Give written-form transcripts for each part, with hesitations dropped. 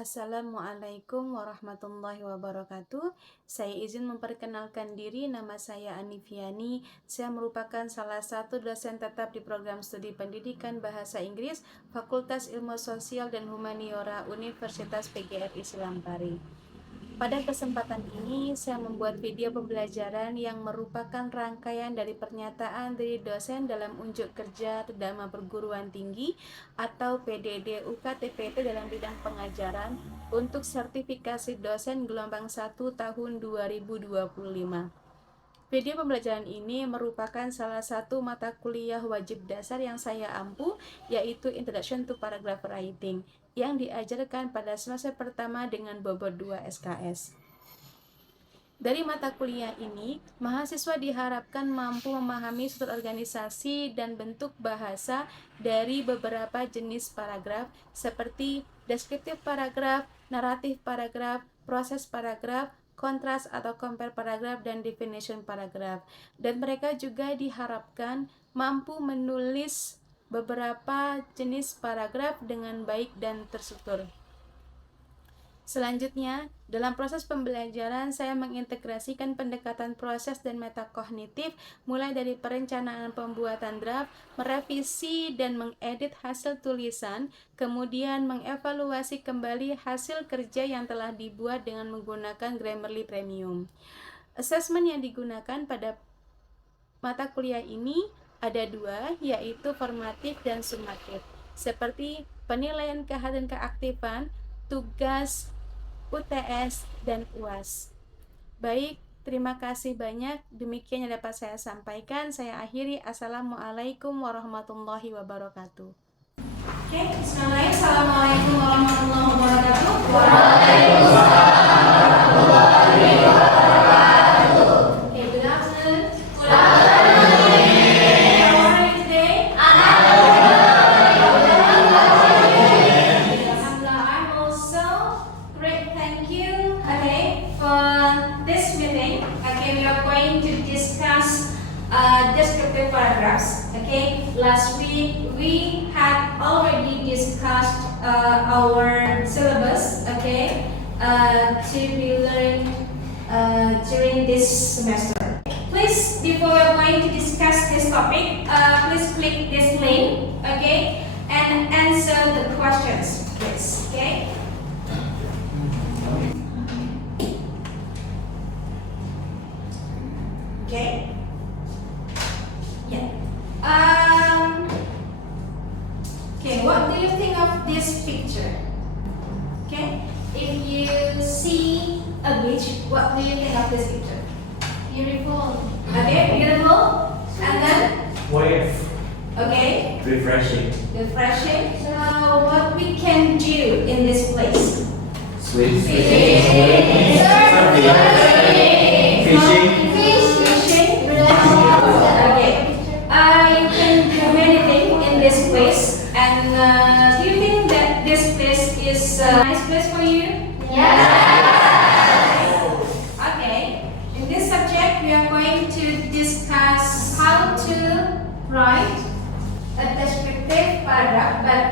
Assalamualaikum warahmatullahi wabarakatuh. Saya izin memperkenalkan diri, nama saya Anifiani. Saya merupakan salah satu dosen tetap di program studi pendidikan bahasa Inggris Fakultas Ilmu Sosial dan Humaniora Universitas PGRI Silampari. Pada kesempatan ini, saya membuat video pembelajaran yang merupakan rangkaian dari pernyataan dari dosen dalam unjuk kerja Dharma Perguruan Tinggi atau PDD UKTPT dalam bidang pengajaran untuk sertifikasi dosen gelombang 1 tahun 2025. Video pembelajaran ini merupakan salah satu mata kuliah wajib dasar yang saya ampu, yaitu Introduction to Paragraph Writing, yang diajarkan pada semester pertama dengan bobot 2 SKS. Dari mata kuliah ini, mahasiswa diharapkan mampu memahami struktur organisasi dan bentuk bahasa dari beberapa jenis paragraf seperti deskriptif paragraf, naratif paragraf, proses paragraf, kontras atau compare paragraf, dan definition paragraf. Dan mereka juga diharapkan mampu menulis beberapa jenis paragraf dengan baik dan terstruktur. Selanjutnya, dalam proses pembelajaran saya mengintegrasikan pendekatan proses dan metakognitif mulai dari perencanaan pembuatan draft, merevisi dan mengedit hasil tulisan, kemudian mengevaluasi kembali hasil kerja yang telah dibuat dengan menggunakan Grammarly Premium. Assessment yang digunakan pada mata kuliah ini ada dua, yaitu formatif dan sumatif, seperti penilaian kehadiran keaktifan, tugas, UTS, dan UAS. Baik, terima kasih banyak. Demikian yang dapat saya sampaikan. Saya akhiri. Assalamualaikum warahmatullahi wabarakatuh. Oke, bismillahirrahmanirrahim. Assalamualaikum warahmatullahi wabarakatuh. Waalaikumsalam warahmatullahi wabarakatuh. Okay, good afternoon. Good afternoon. How are you today? Alhamdulillah, I'm also great. Thank you. Okay, for this meeting, okay, we are going to discuss descriptive paragraphs. Okay, last week we had already discussed our syllabus. Okay, to be learned during this semester. Please, before we are going to discuss this topic, please click this link, okay, and answer the questions, please, okay. Okay. Yeah. Okay, what do you think of this picture? Okay, if you see a beach, what do you think of this picture? Beautiful. Okay, beautiful. And then, Wave. okay, Refreshing. refreshing. So, what we can do in this place? Sweet. Fishing. Fishing. Fishing. Okay. You can do many things in this place. And do you think that this place is a nice place for you? Okay. In this subject, we are going to discuss how to write a descriptive paragraph. But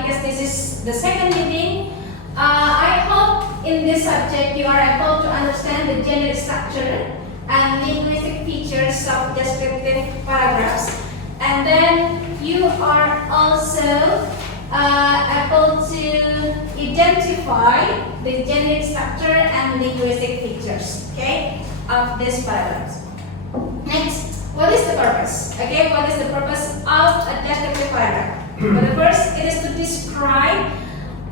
because this is the second meeting, I hope in this subject you are able to understand the generic structure and linguistic features of descriptive paragraphs. And then you are also able to identify the generic structure and linguistic features, okay, of this paragraph. Next, what is the purpose? Okay, what is the purpose of a descriptive paragraph? For the first, it is to describe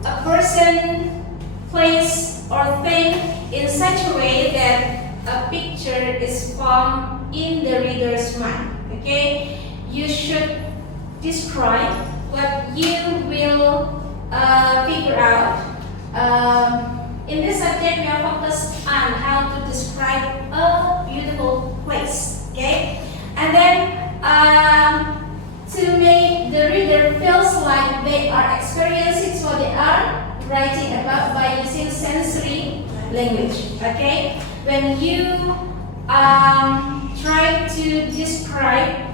a person, place, or thing in such a way that a picture is formed in the reader's mind. Okay, you should describe what you will figure out. In this subject, we are focused on how to describe a beautiful place. Okay, and then to make the reader feels like they are experiencing what they are writing about by using sensory language. Okay, when you try to describe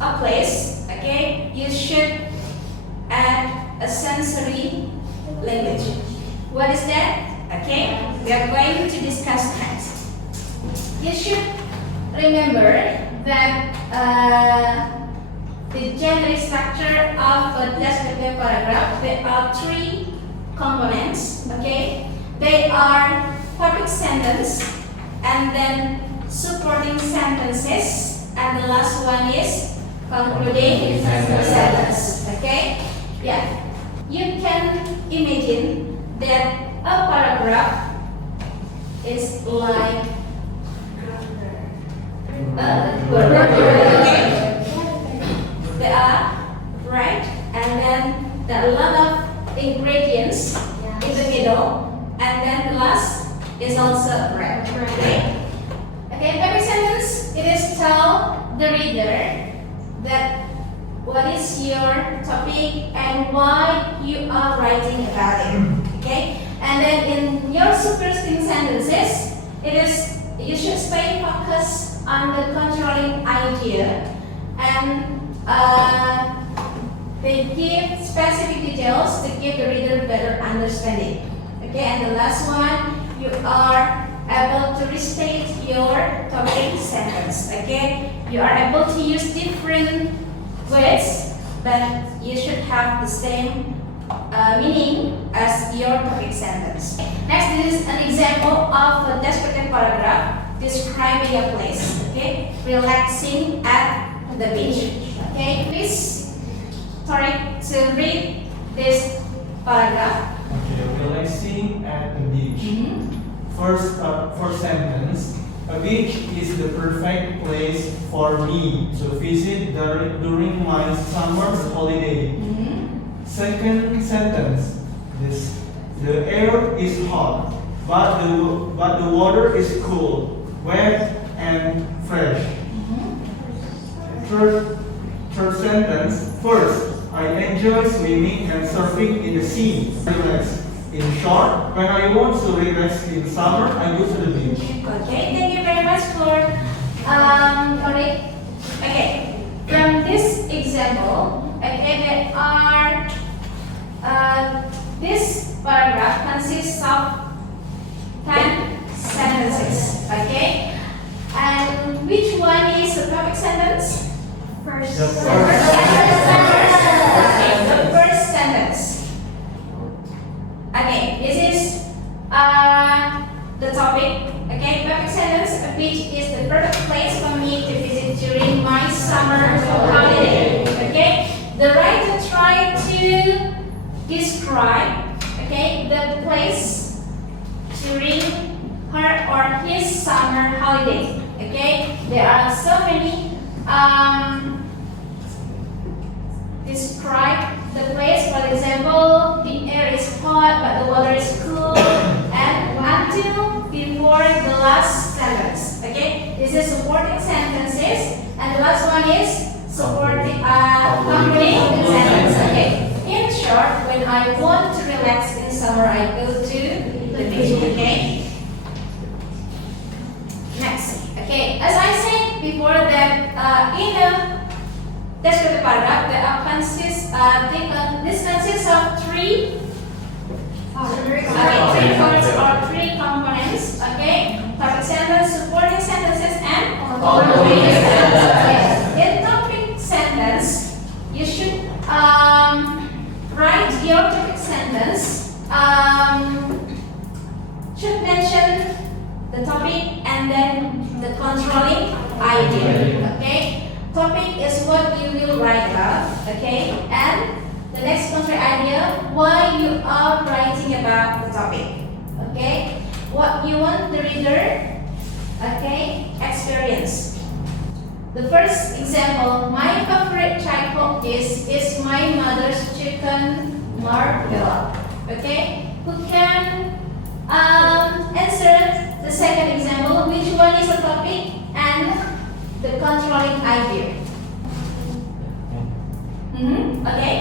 a place, okay, you should add a sensory language. What is that? Okay, we are going to discuss next. You should remember that the generic structure of a descriptive paragraph, there are three components. Okay, they are topic sentence, and then supporting sentences, and the last one is concluding sentence. Okay, yeah, you can imagine that a paragraph is like okay. They are right, and then there are a lot of ingredients in the middle, and then the last is also right. Okay. Okay. Every sentence it is tell the reader that what is your topic and why you are writing about it. Okay. And then in your supporting sentences, it is you should stay focused on the controlling idea, and they give specific details to give the reader better understanding. Okay, and the last one, you are able to restate your topic sentence. Okay, you are able to use different words, but you should have the same meaning as your topic sentence. Next, this is an example of a descriptive paragraph describing a place. Okay, relaxing at the beach. Okay, please Tariq to read this paragraph. Okay, relaxing at the beach. First sentence. A beach is the perfect place for me to visit during my summer holiday. Second sentence. The air is hot, but the water is cool, wet and fresh. Third sentence. First, I enjoy swimming and surfing in the sea. Relax. In short, when I want to relax in summer, I go to the beach. Okay, thank you very much for Tariq. Okay, from this example, okay, there are this paragraph consists of 10 sentences. Okay, and which one is the topic sentence? The The first sentence. Okay, this is the topic. Okay, perfect sentence. A beach is the perfect place for me to visit during my summer holiday. Okay, the writer tried to describe, okay, the place during her or his summer holiday. Okay, there are so many describe the place. For example, the air is hot but the water is cool, and until before the last sentence. Okay, this is supporting sentences, and the last one is supporting concluding sentence. Okay, in short, when I want to relax in summer, I go to the beach. Okay. Next. Okay, as I said before that in a descriptive paragraph, this consists of three parts or three components. Okay, topic sentence, supporting sentences, and concluding sentences. Okay. In topic sentence, you should write your topic sentence. Should mention the topic and then the controlling idea. Okay. Topic is what you will write about, okay, and the next controlling idea, why you are writing about the topic, okay, what you want the reader, okay, experience. The first example, my favorite childhood dish is my mother's chicken margherita. Okay, who can answer the second example? Which one is the topic and the controlling idea? Okay.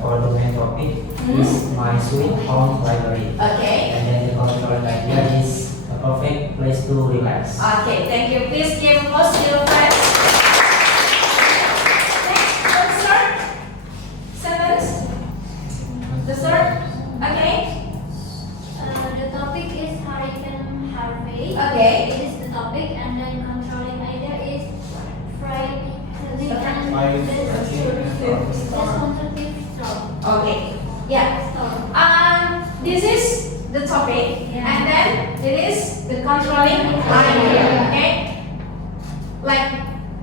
For the main topic is my sweet home library. Okay. And then the controlling idea is a perfect place to relax. Okay, thank you. Please give positive vibes. Next, the third sentence. The third, okay. this is the topic, and then it is the controlling idea. Okay, like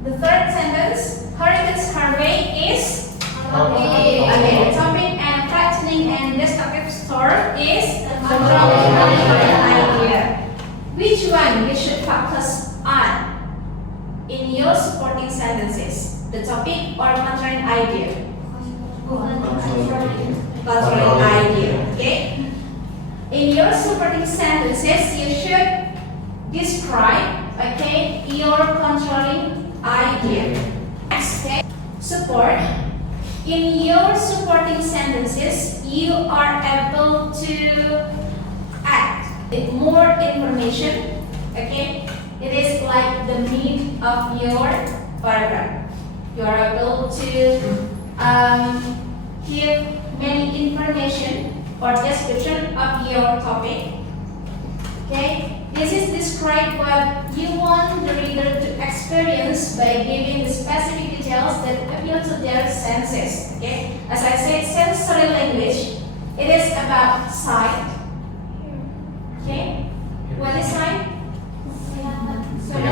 the third sentence, Hurricane Harvey is okay. The topic, and frightening and destructive storm is the controlling idea. Which one you should focus on in your supporting sentences? The topic or controlling idea? Controlling idea. Okay. In your supporting sentences, you should describe, okay, your controlling idea. Next, okay, support. In your supporting sentences, you are able to add more information. Okay, it is like the meat of your paragraph. You are able to give many information or description of your topic. Okay, this is describe what you want the reader to experience by giving the specific details that appeal to their senses. Okay, as I said, sensory language, it is about sight. Okay, what is sight? So we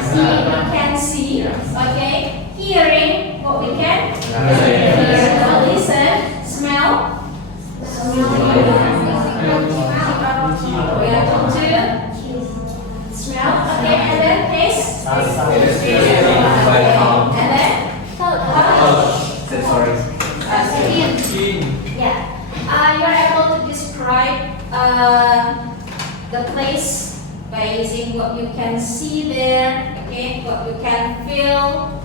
can see. Okay, hearing, what we can hear, listen, smell. We are going to smell, okay, and then taste. And then Sensory. yeah, you are able to describe the place by using what you can see there, okay, what you can feel,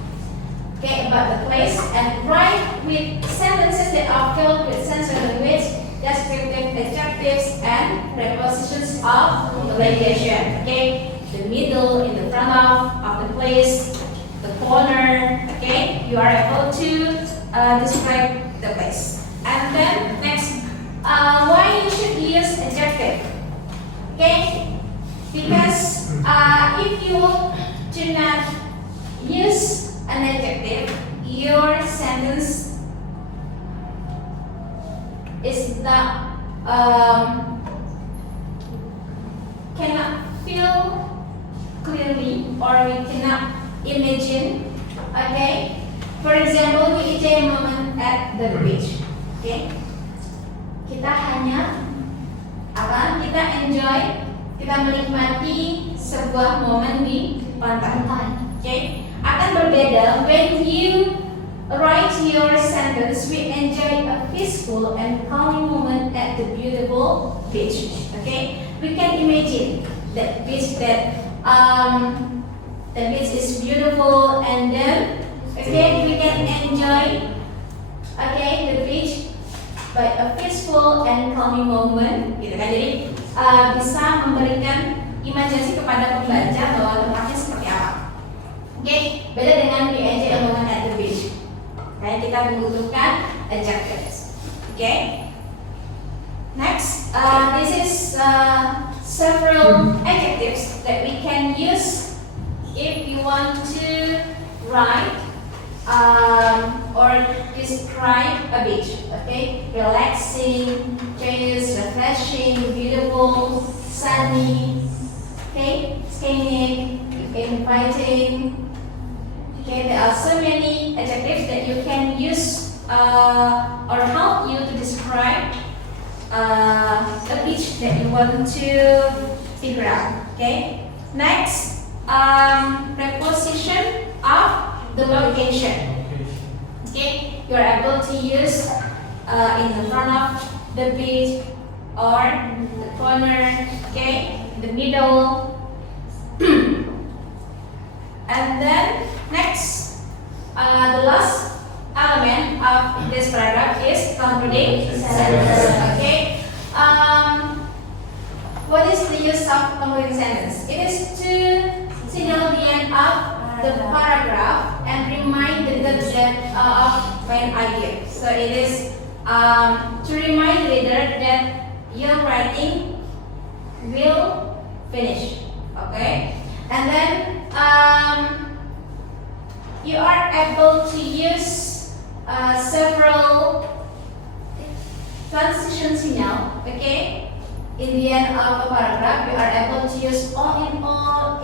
okay, about the place, and write with sentences that are filled with sensory language, descriptive adjectives, and prepositions of the location. Okay, the middle, in the front of the place, the corner. Okay, you are able to describe the place. And then next, why you should use adjective? Okay, because if you do not use an adjective, your sentence is not cannot feel clearly, or we cannot imagine. Okay, for example, we enjoy a moment at the beach. Okay, kita hanya akan kita menikmati sebuah momen di pantai. Okay, akan berbeda when you write your sentence. We enjoy a peaceful and calming moment at the beautiful beach. Okay, we can imagine that beach, that the beach is beautiful, and then okay, we can enjoy the beach by a peaceful and calming moment, gitu kan. Jadi bisa memberikan imajinasi kepada pembaca bahwa tempatnya seperti apa. Oke, beda dengan we enjoy a moment at the beach. Kayak kita membutuhkan adjectives. Okay. Next, this is several adjectives that we can use if you want to write or describe a beach. Okay, relaxing, joyous, refreshing, beautiful, sunny. Okay, scenic, inviting. Okay, there are so many adjectives that you can use or help you to describe a beach that you want to figure out. Okay. Next, preposition of the location. Okay, you are able to use in the front of the beach or the corner. Okay, in the middle. And then next, the last element of this paragraph is concluding sentence. Okay. What is the use of concluding sentence? It is to signal the end of the paragraph and remind the reader of main idea. So it is to remind the reader that your writing will finish. Okay. And then you are able to use several transition signal, okay, in the end of a paragraph, you are able to use all,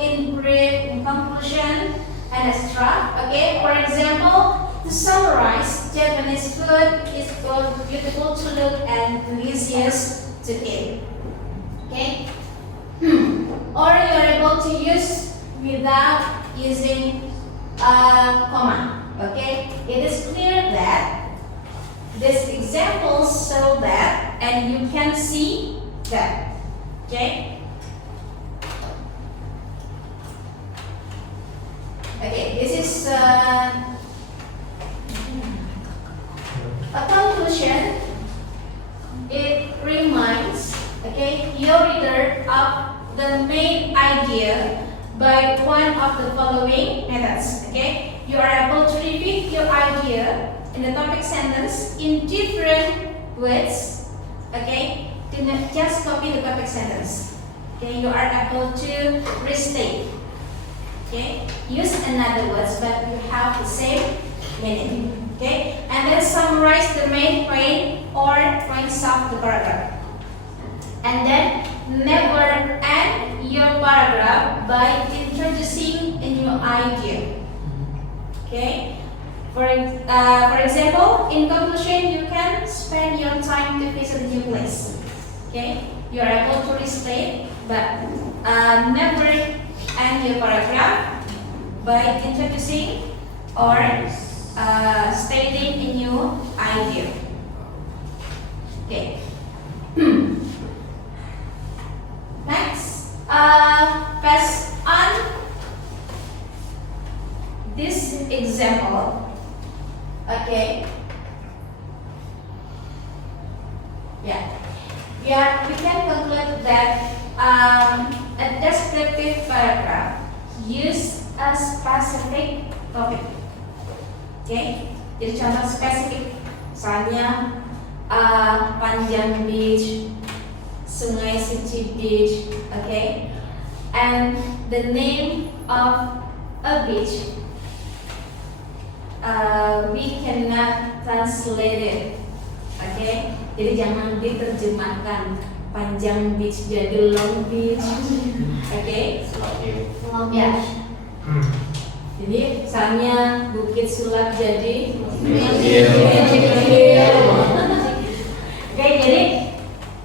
in brief, in conclusion, and extra. Okay, for example, to summarize, Japanese food is both beautiful to look and delicious to eat. Okay, or you are able to use without using a comma. Okay, it is clear that these examples show that, and you can see that. Okay. Okay, this is a conclusion. It reminds, okay, your reader of the main idea by one of the following methods. Okay, you are able to repeat your idea in the topic sentence in different words. Okay, do not just copy the topic sentence. Okay, you are able to restate. Okay, use another words, but you have the same meaning. Okay, and then summarize the main point or points of the paragraph. And then never end your paragraph by introducing a new idea. Okay. For example, in conclusion, you can spend your time to visit a new place. Okay, you are able to restate, but never end your paragraph by introducing or stating a new idea. Okay. Next, based on this example, okay. Yeah, we can conclude that a descriptive paragraph use a specific topic. Okay, jadi contoh spesifik, misalnya Panjang Beach, Sungai Suci Beach, okay, and the name of a beach we cannot translate it, okay. Jadi jangan diterjemahkan Panjang Beach jadi Long Beach, okay. Ya. Jadi misalnya Bukit Sulap jadi oke, jadi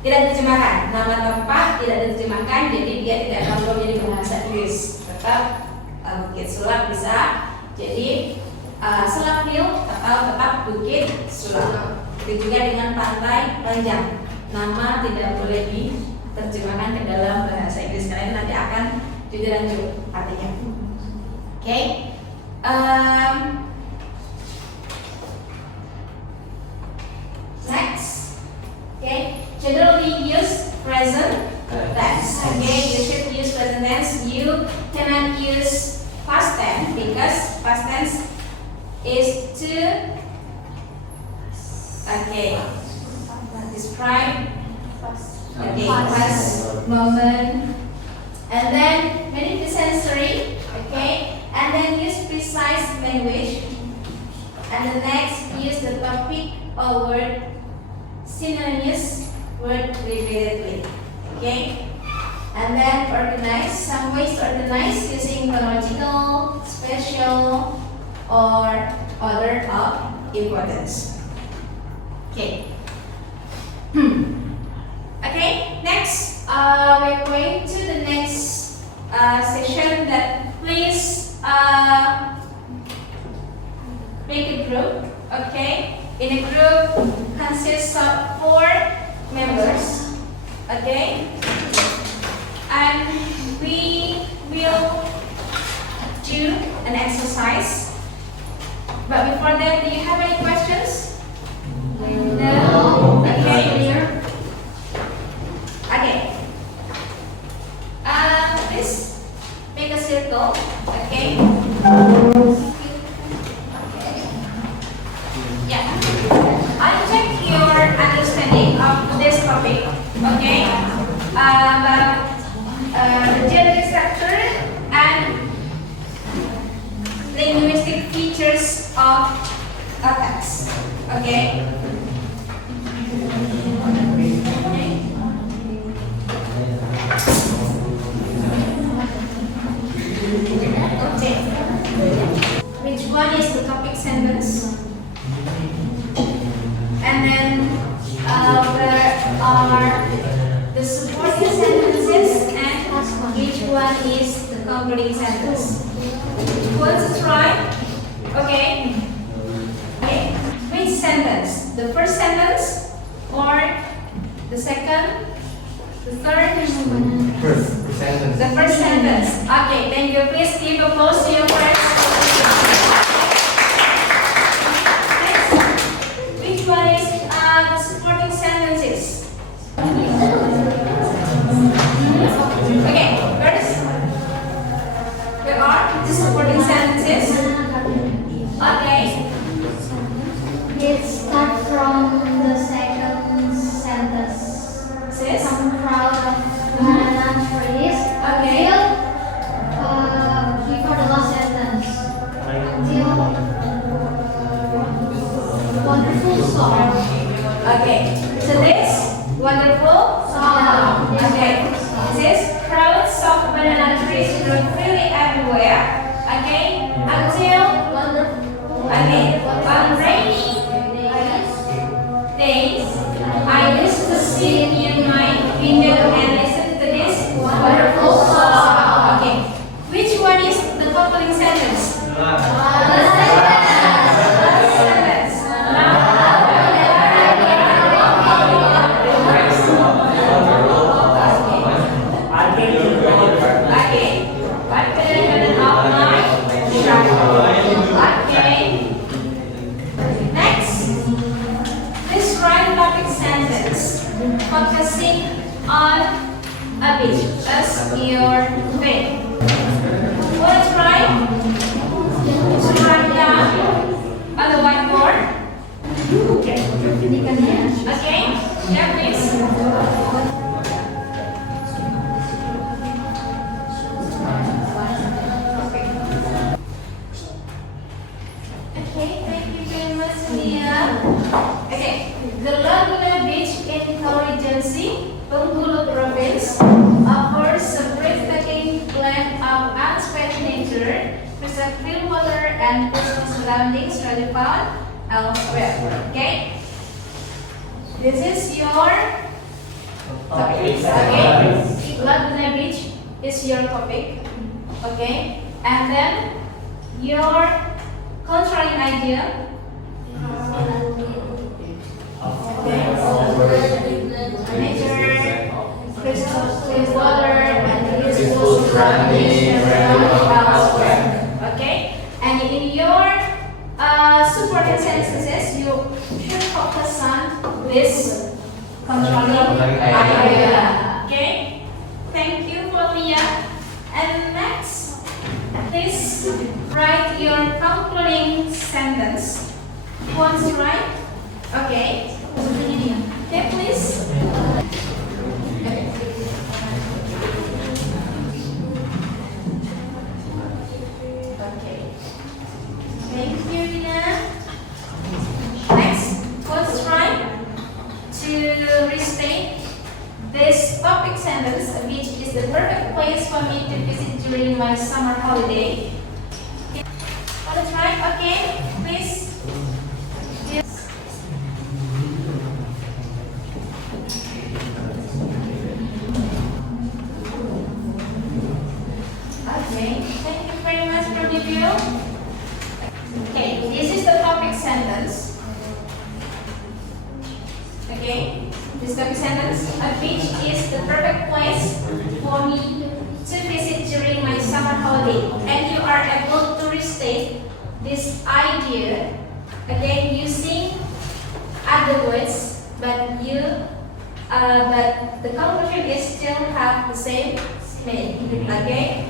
tidak diterjemahkan, nama tempat tidak diterjemahkan, jadi dia tidak akan menjadi bahasa Inggris. Tetap Bukit Sulap bisa jadi Sulap Hill atau tetap Bukit Sulap. Itu juga dengan Pantai Panjang, nama tidak boleh diterjemahkan ke dalam bahasa Inggris, kalian nanti akan jujur lanjut artinya. Okay. Next. Okay. Generally use present tense. Okay. You should use present tense. You cannot use past tense because past tense is to describe past moment, and then manipulate sensory. Okay. And then use precise language. And the next, use the topic or word synonymous word repeatedly. Okay. And then organize. Some ways to organize using chronological, spatial, or order of importance. Okay. Okay. Next, we're going to the next session. That please. Make a group, okay? In a group consists of 4 members, okay? And we will do an exercise. But before that, do you have any questions? No? Okay. Okay. Please make a circle, okay? Yeah. I'll check your understanding of this topic, okay? The generic structure and linguistic features of a text, okay? one is the concluding sentence. Who wants to try? Okay. Okay. Which sentence? The first sentence or the second? The third? First sentence. The first sentence. Okay, thank you. Please give applause to your friends. Next, which one is the supporting sentences? Okay, first, where are the supporting sentences? Okay, It starts from the second sentence. sis. I'm proud of banana trees. Okay. Before the last sentence. Until wonderful song. Okay, so this wonderful song. Okay, this is crowds of banana trees grow freely everywhere. Okay, until okay, on rainy days, I used to sit in my window and listen to this wonderful song. Okay, which one is the concluding sentence? The sentence. Okay, what can Okay. Next, describe topic sentence focusing on a beach as your thing. Let's write down on the whiteboard. Okay, yeah, please. Okay, thank you very much, Mia. Okay, the Laguna Beach in Kalimantan, Bengkulu Province, offers a breathtaking blend of unspoiled nature, preserved clean water, and peaceful surroundings rarely found elsewhere. Okay, this is your topic. Okay, Laguna Beach is your topic. Okay, and then your contrary idea. Nature, crystal clear water, and peaceful surroundings elsewhere. Okay, and in your supporting sentences, you should focus on this controlling idea. Okay, thank you, Flavia. And next, please write your concluding sentence. Who wants to write? Okay. Okay, please. Okay. Thank you, Rina. Next, let's try to restate this topic sentence, which is the perfect place for me to visit during my summer holiday. Okay. Let's try. Okay, please. Yes. Okay, thank you very much for the review. Okay, this is the topic sentence. Okay, this topic sentence, a beach is the perfect place for me to visit during my summer holiday. And you are able to restate this idea again using other words, but the conclusion is still have the same meaning. Okay.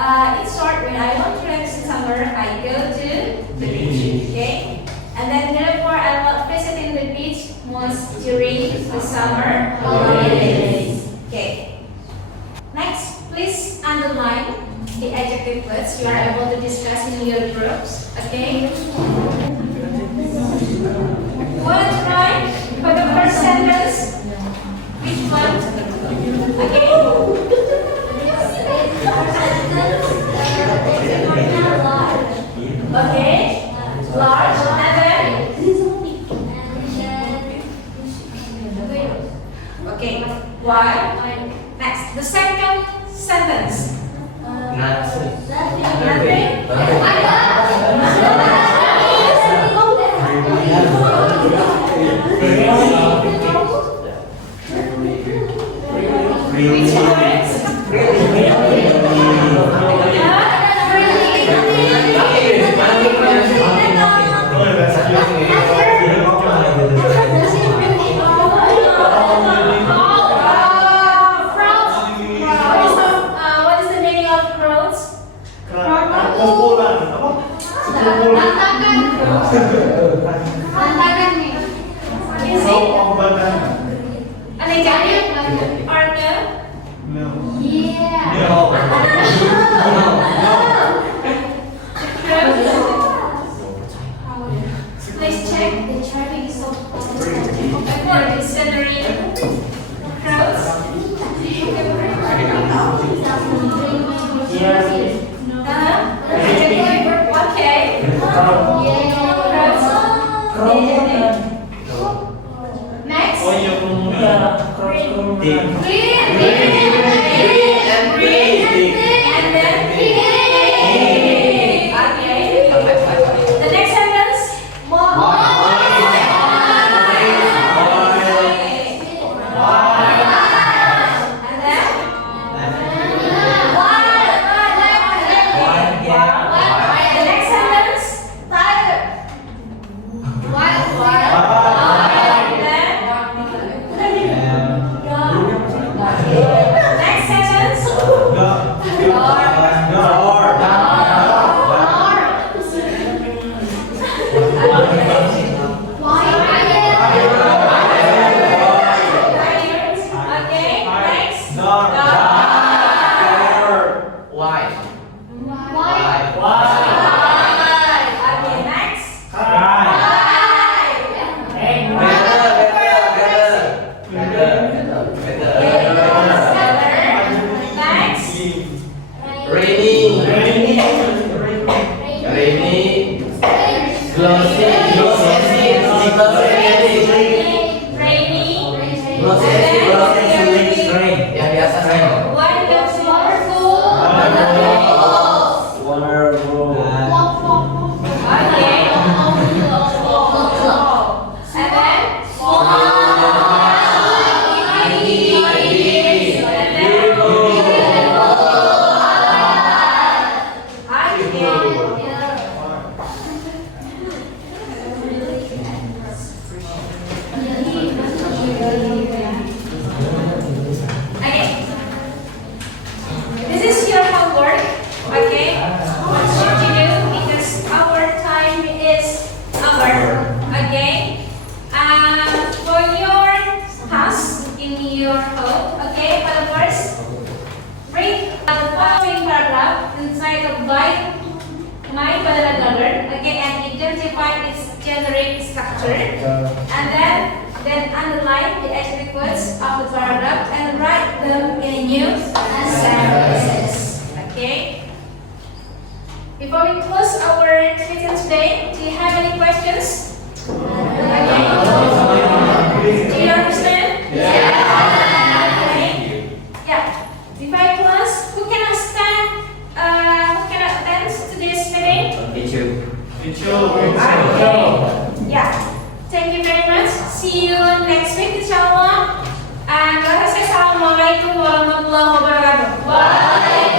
In short, when I want to relax in summer, I go to the beach. Okay. And then therefore, I will visiting the beach most during the summer holidays. Okay. Next, please underline the adjective words you are able to discuss in your groups. Okay. Want to try for the first sentence? Which one? Okay. Okay. Large. And then? Okay. Why? Next. The second sentence? Nothing. Nothing? Which words? What is the meaning of crowds? Kumpulan apa? Is it Badan. an example or no? No. Yeah. Let's check. The traffic is so for the scenery. Crowds. Okay. Next. Oh iya kemudian. Green. And then okay. The next sentence. And then the next sentence. Next sentence. Okay, next. Why? Okay, next. Next. Rainy. Rainy. Yang biasa rain. What comes Waterfall. Okay. And then. Okay. This is your homework. Okay. What should you do? Because our time is over. Okay. For your task in your home. Okay. But first, read the following paragraph inside the blank my banana garden. Okay, and identify its generic structure. And then underline the extra words of the paragraph and write them in new sentences. Okay. Before we close our session today, do you have any questions? Okay. Do you understand? Okay. Yeah. Before I close, who can stand? Who can attend to this meeting? Yeah. Thank you very much. See you next week, inshallah. And Assalamualaikum warahmatullahi wabarakatuh. Bye.